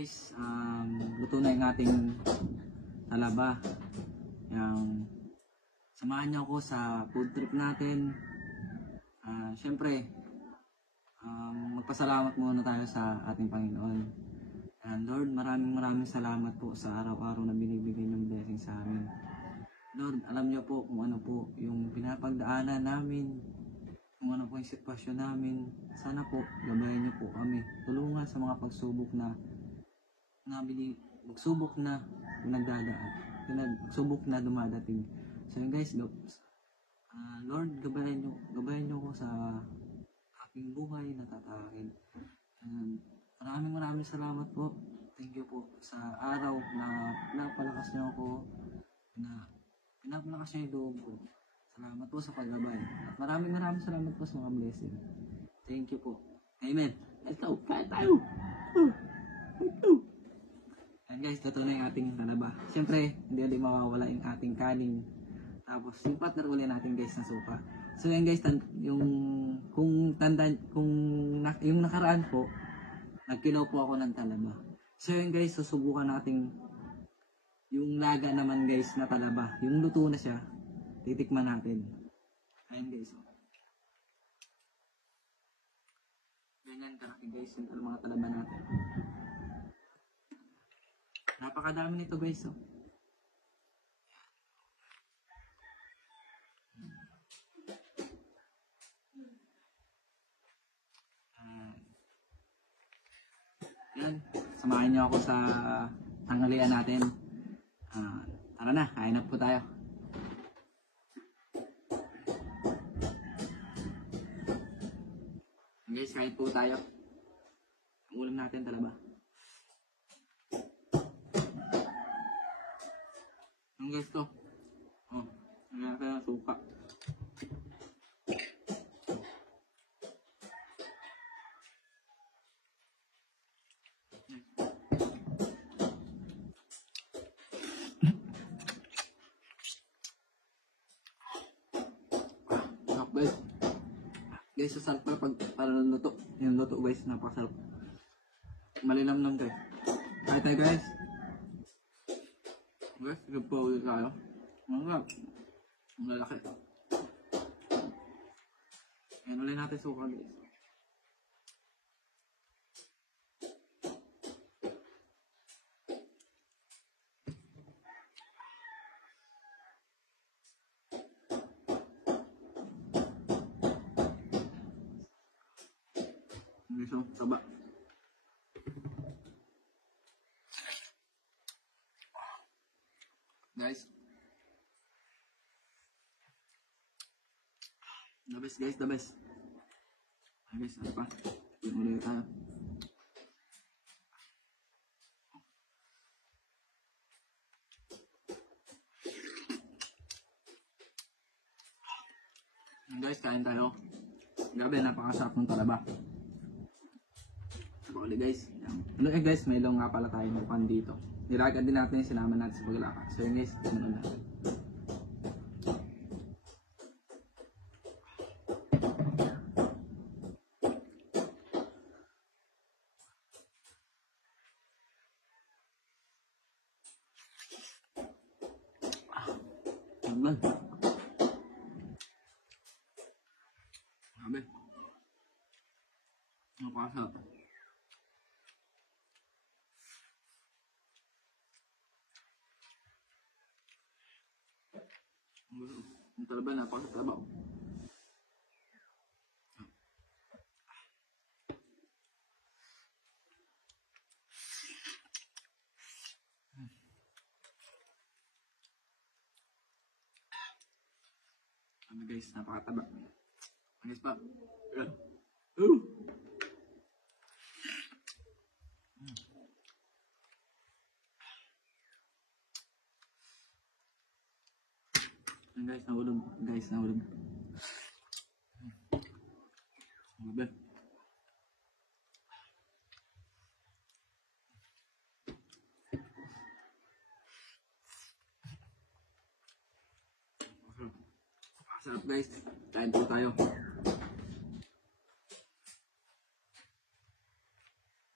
guys, luto na yung ating talaba. Samahan niyo ako sa food trip natin. Siyempre, magpasalamat muna tayo sa ating Panginoon. And Lord, maraming salamat po sa araw-araw na binibigay ng blessing sa amin. Lord, alam niyo po kung ano po yung pinapagdaanan namin, kung ano po yung sitwasyon namin. Sana po, gabayan niyo po kami. Tulungan sa mga pagsubok na dumadating. So yun guys, Lord, gabayan niyo ko sa aking buhay na tatakin. Maraming salamat po. Thank you po sa araw na pinapalakas niyo ako, na pinapalakas niyo yung loob ko. Salamat po sa paggabay. At maraming salamat po sa mga blessing. Thank you po. Amen. Let's go. Kaya tayo. And guys, ito na yung ating talaba. Siyempre, hindi mawawala yung ating kanin. Tapos, yung partner uli natin guys na suka. So yan guys, yung nakaraan po, nagkilaw po ako ng talaba. So yan guys, susubukan natin yung laga naman guys na talaba. Yung luto na siya, titikman natin. Ayan guys. Ganyan karaki guys yung mga talaba natin. Napakadami nito guys. Yan, samahan niyo ako sa tanghalian natin. Tara na, kain na po tayo. Guys, kain po tayo. Ang ulam natin talaba. Ang guys to. Ang natin ang suka. Guys, sasarap pala para luto. Yung luto guys, napakasarap. Malinamnam guys. Kahit tayo guys. Guys, sige po ulit tayo. Ang lalaki. Ayan ulit natin suka guys. So, coba. Guys. The best guys, the best. Guys, ano pa? Yung ulit tayo. Guys, kain tayo. Grabe, napakasarap ng talaba. Ulit guys. Ano guys, may long nga pala tayo ng pan dito. Nilagad din natin yung sinama natin sa paglakad. So yun guys, ganun natin. Aman. Amen. Napakasarap. Ang talaba, napakasarap. Ano guys, napakataba. Guys pa. Guys, nahulog. Guys, nahulog. Grabe. Sarap guys. Kain po tayo.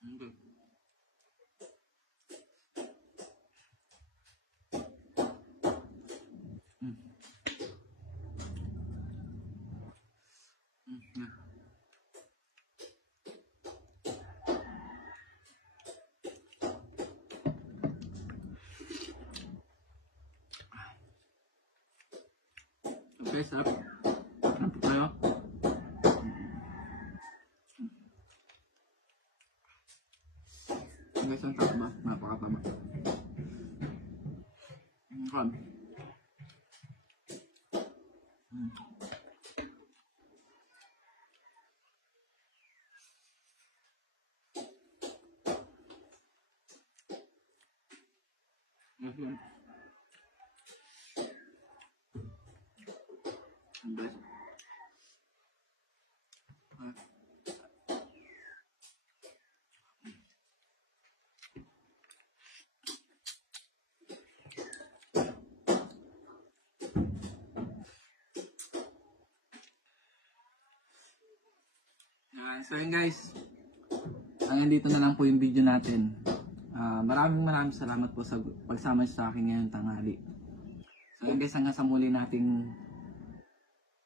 Okay. guys, sarap. Sarap po tayo. Guys, ang taba. Napakataba. Crab. Yes, yun. Guys. So yun guys, hanggang dito na lang po yung video natin. Maraming salamat po sa pagsama sa akin ngayong tanghali. So yun guys, hanggang sa muli nating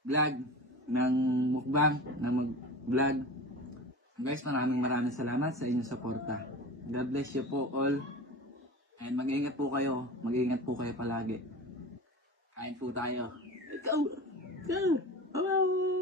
vlog ng mukbang, na mag-vlog. Guys, maraming salamat sa inyong suporta. God bless you po all. And mag-ingat po kayo. Mag-ingat po kayo palagi. Kain po tayo. Let's go! Go! Bye-bye!